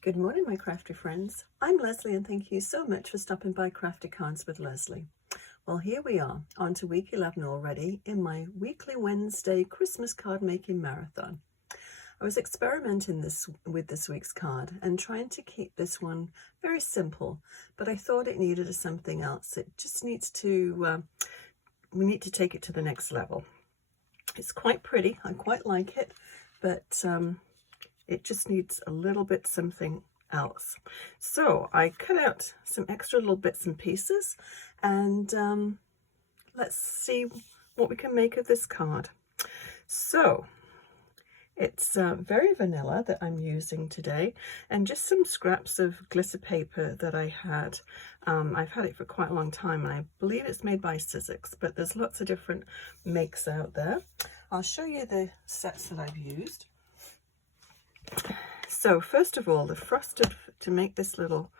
Good morning, my crafty friends. I'm Lesley, and thank you so much for stopping by Crafty Cards with Lesley. Well, here we are, on to week 11 already in my weekly Wednesday Christmas card making marathon. I was experimenting with this week's card and trying to keep this one very simple, but I thought it needed something else. It just needs to, we need to take it to the next level. It's quite pretty, I quite like it, but it just needs a little bit something else. So I cut out some extra little bits and pieces, and let's see what we can make of this card. So it's very vanilla that I'm using today, and just some scraps of glitter paper that I had. I've had it for quite a long time, and I believe it's made by Sizzix, but there's lots of different makes out there. I'll show you the sets that I've used. So first of all, the frosted, to make this little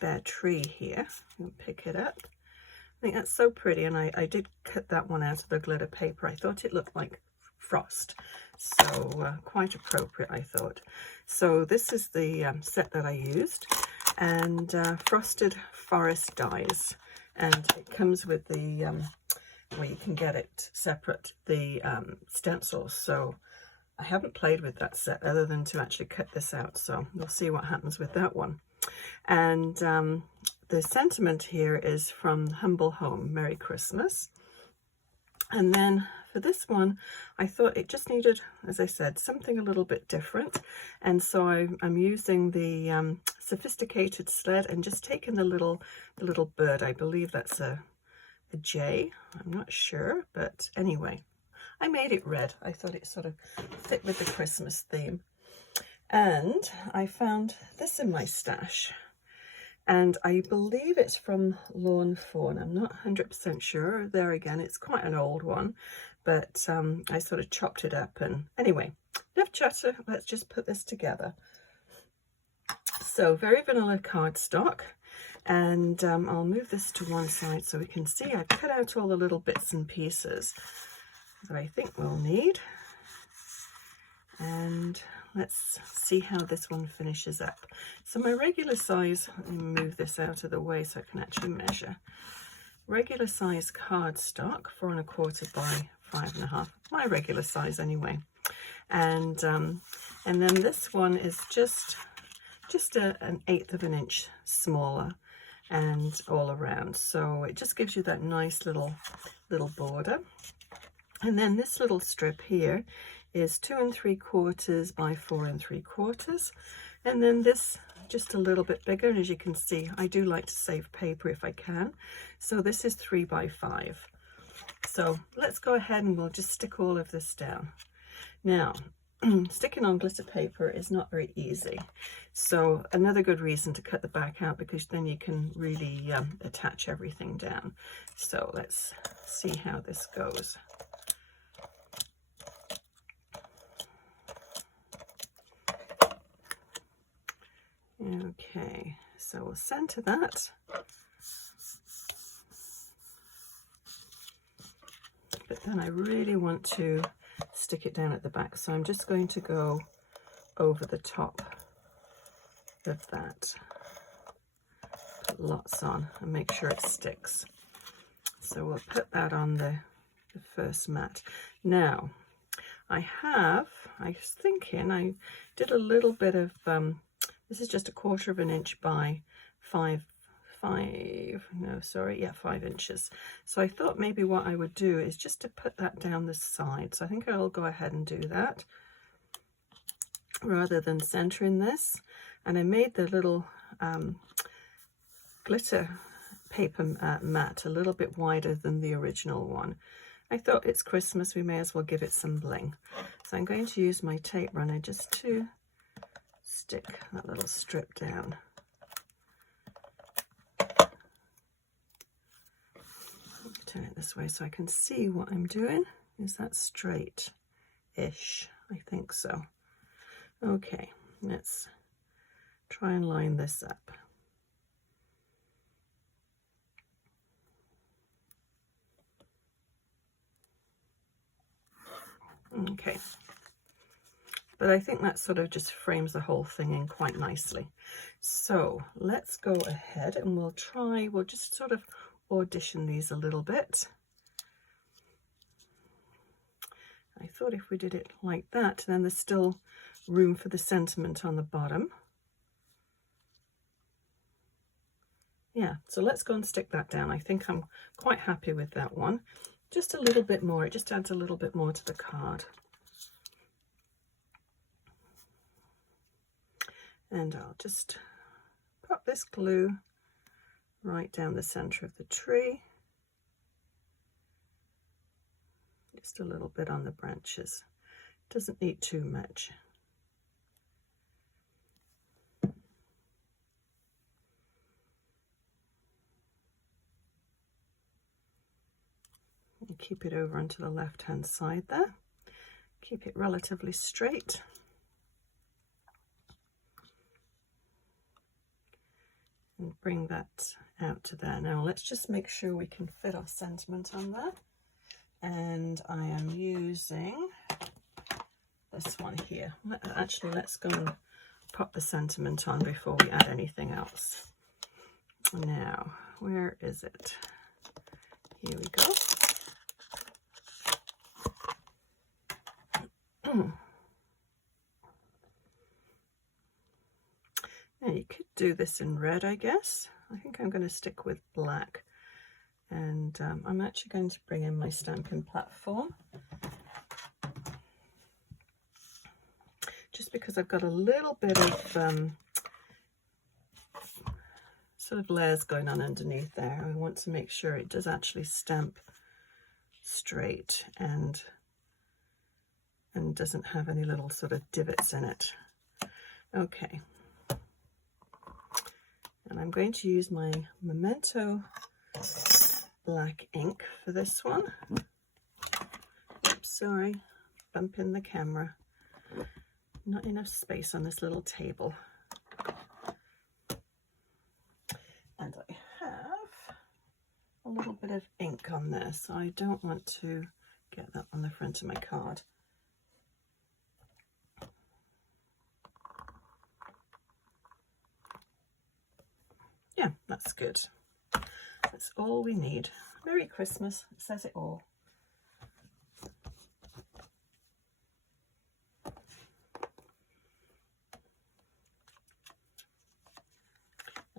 bear tree here, I'll pick it up. I think that's so pretty, and I did cut that one out of the glitter paper. I thought it looked like frost, so quite appropriate, I thought. So this is the set that I used, and frosted forest dies, and it comes with the well, you can get it separate, the stencils. So I haven't played with that set other than to actually cut this out, so we'll see what happens with that one. And the sentiment here is from Humble Home, Merry Christmas. And then for this one, I thought it just needed, as I said, something a little bit different. And so I'm using the sophisticated sled and just taking the little bird. I believe that's a jay. I'm not sure, but anyway, I made it red. I thought it sort of fit with the Christmas theme. And I found this in my stash, and I believe it's from Lawn Fawn. I'm not 100% sure. There again, it's quite an old one, but I sort of chopped it up. And anyway, enough chatter, let's just put this together. So very vanilla cardstock, and I'll move this to one side so we can see. I cut out all the little bits and pieces that I think we'll need, and let's see how this one finishes up. So my regular size, let me move this out of the way so I can actually measure. Regular size cardstock, 4 1/4 by 5 1/2, my regular size anyway. And then this one is just an 1/8 of an inch smaller and all around. So it just gives you that nice little border. And then this little strip here is 2 3/4 by 4 3/4. And then this just a little bit bigger. And as you can see, I do like to save paper if I can. So this is 3 by 5. So let's go ahead and we'll just stick all of this down. Now, sticking on glitter paper is not very easy. So another good reason to cut the back out, because then you can really attach everything down. So let's see how this goes. Okay, so we'll center that. But then I really want to stick it down at the back, so I'm just going to go over the top of that. Put lots on and make sure it sticks. So we'll put that on the first mat. Now, I was thinking, I did a little bit of, this is just 1/4 of an inch by 5 inches. So I thought maybe what I would do is just to put that down the side. So I think I'll go ahead and do that rather than centering this. And I made the little glitter paper mat a little bit wider than the original one. I thought it's Christmas, we may as well give it some bling. So I'm going to use my tape runner just to stick that little strip down. Turn it this way so I can see what I'm doing. Is that straight-ish? I think so. Okay, let's try and line this up. Okay, But I think that sort of just frames the whole thing in quite nicely. So let's go ahead and we'll just sort of audition these a little bit. I thought if we did it like that, then there's still room for the sentiment on the bottom. Yeah, so let's go and stick that down. I think I'm quite happy with that one. Just a little bit more, it just adds a little bit more to the card. And I'll just pop this glue right down the center of the tree. Just a little bit on the branches. Doesn't need too much. And keep it over onto the left-hand side there. Keep it relatively straight. And bring that out to there. Now let's just make sure we can fit our sentiment on there. And I am using this one here. Actually, let's go and pop the sentiment on before we add anything else. Now, where is it? Here we go. Now you could do this in red, I guess. I think I'm going to stick with black. And I'm actually going to bring in my Stampin' platform. Just because I've got a little bit of sort of layers going on underneath there. I want to make sure it does actually stamp straight and doesn't have any little sort of divots in it. Okay. And I'm going to use my Memento black ink for this one. Oops, sorry, bumping the camera. Not enough space on this little table. And I have a little bit of ink on there, so I don't want to get that on the front of my card. Yeah, that's good. That's all we need. Merry Christmas, it says it all.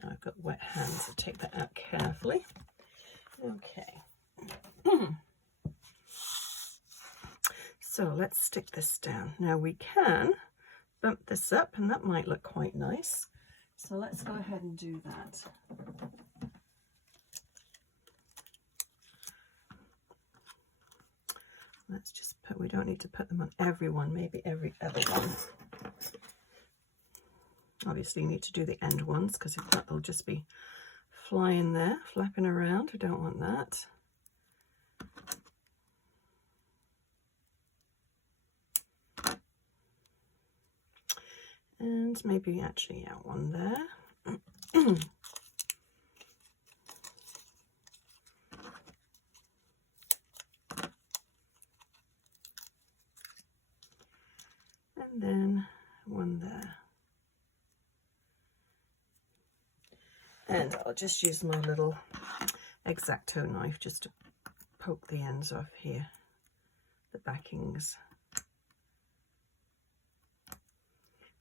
Now I've got wet hands, so take that out carefully. Okay. So let's stick this down. Now we can bump this up and that might look quite nice. So let's go ahead and do that. Let's just put, we don't need to put them on every one, maybe every other one. Obviously you need to do the end ones because if not they'll just be flying there, flapping around. We don't want that. And maybe actually, yeah, one there. And then one there. And I'll just use my little X-Acto knife just to poke the ends off here, the backings.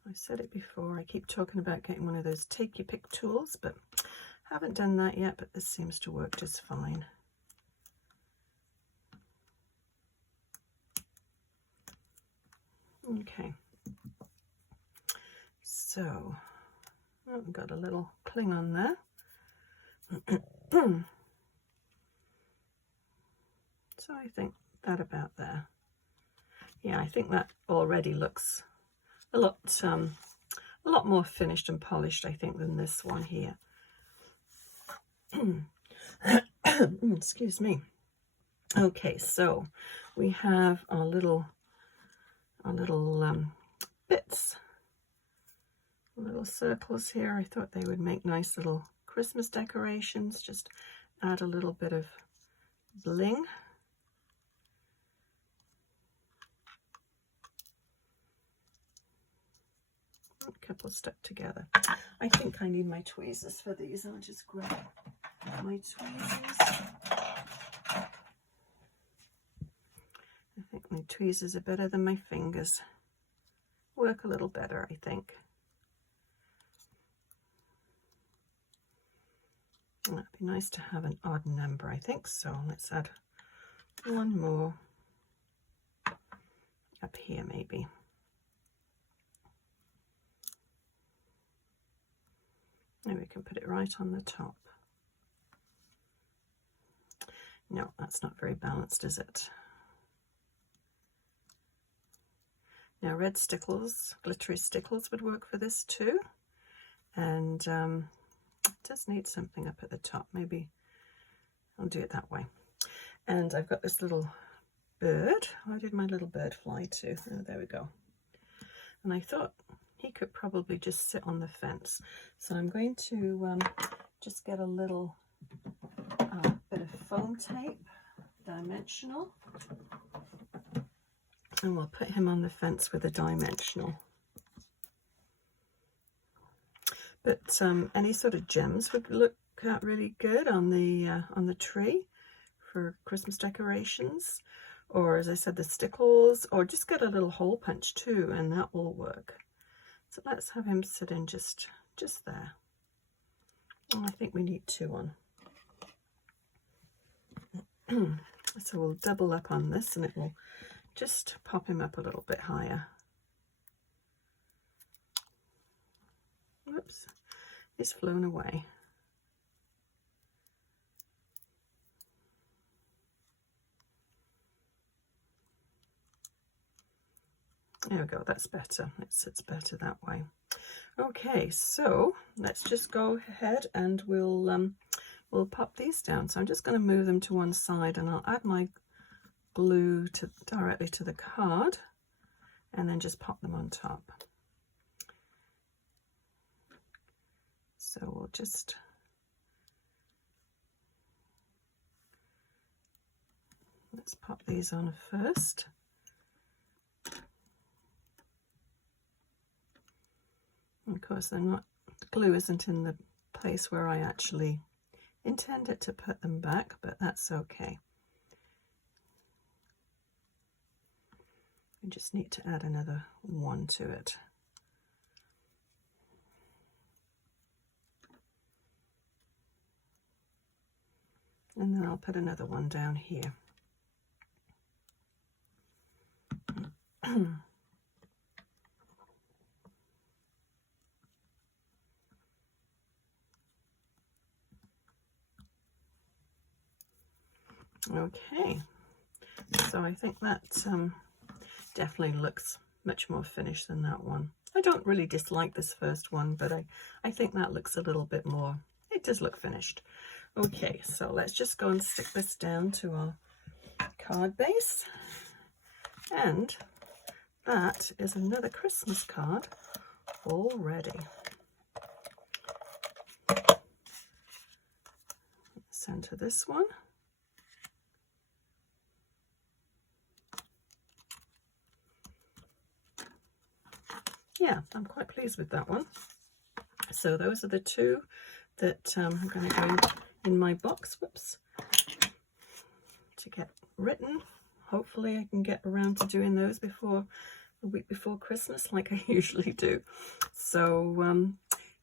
I've said it before, I keep talking about getting one of those take your pick tools, but haven't done that yet, but this seems to work just fine. Okay, so I've got a little cling on there. So I think that about there. Yeah, I think that already looks a lot more finished and polished, I think, than this one here. Excuse me. Okay, so we have our little bits, little circles here. I thought they would make nice little Christmas decorations. Just add a little bit of bling. A couple stuck together. I think I need my tweezers for these. I'll just grab my tweezers. I think my tweezers are better than my fingers. Work a little better, I think. That'd be nice to have an odd number, I think so. Let's add one more up here maybe. And we can put it right on the top. No, that's not very balanced, is it? Now red stickles, glittery stickles would work for this too. And it does need something up at the top. Maybe I'll do it that way. And I've got this little bird. Where did my little bird fly to? Oh, there we go. And I thought he could probably just sit on the fence. So I'm going to just get a little bit of foam tape, dimensional, and we'll put him on the fence with a dimensional. But any sort of gems would look really good on the tree for Christmas decorations, or as I said, the stickles, or just get a little hole punch too, and that will work. So let's have him sit in just there. Oh, I think we need two on. So we'll double up on this and it will just pop him up a little bit higher. Whoops, he's flown away. There we go, that's better. It sits better that way. Okay, so let's just go ahead and we'll pop these down. So I'm just going to move them to one side and I'll add my glue directly to the card and then just pop them on top. So we'll just let's pop these on first. Of course, the glue isn't in the place where I actually intended to put them back, but that's okay. We just need to add another one to it. And then I'll put another one down here. Okay, so I think that definitely looks much more finished than that one. I don't really dislike this first one, but I think that looks a little bit more, it does look finished. Okay, so let's just go and stick this down to our card base. And that is another Christmas card already. Center this one. Yeah, I'm quite pleased with that one. So those are the two that I'm going to go in my box, whoops, to get written. Hopefully I can get around to doing those before the week before Christmas, like I usually do. So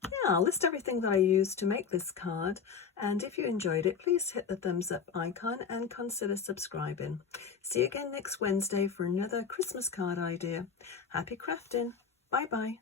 yeah, I'll list everything that I used to make this card, and if you enjoyed it, please hit the thumbs up icon and consider subscribing. See you again next Wednesday for another Christmas card idea. Happy crafting. Bye bye.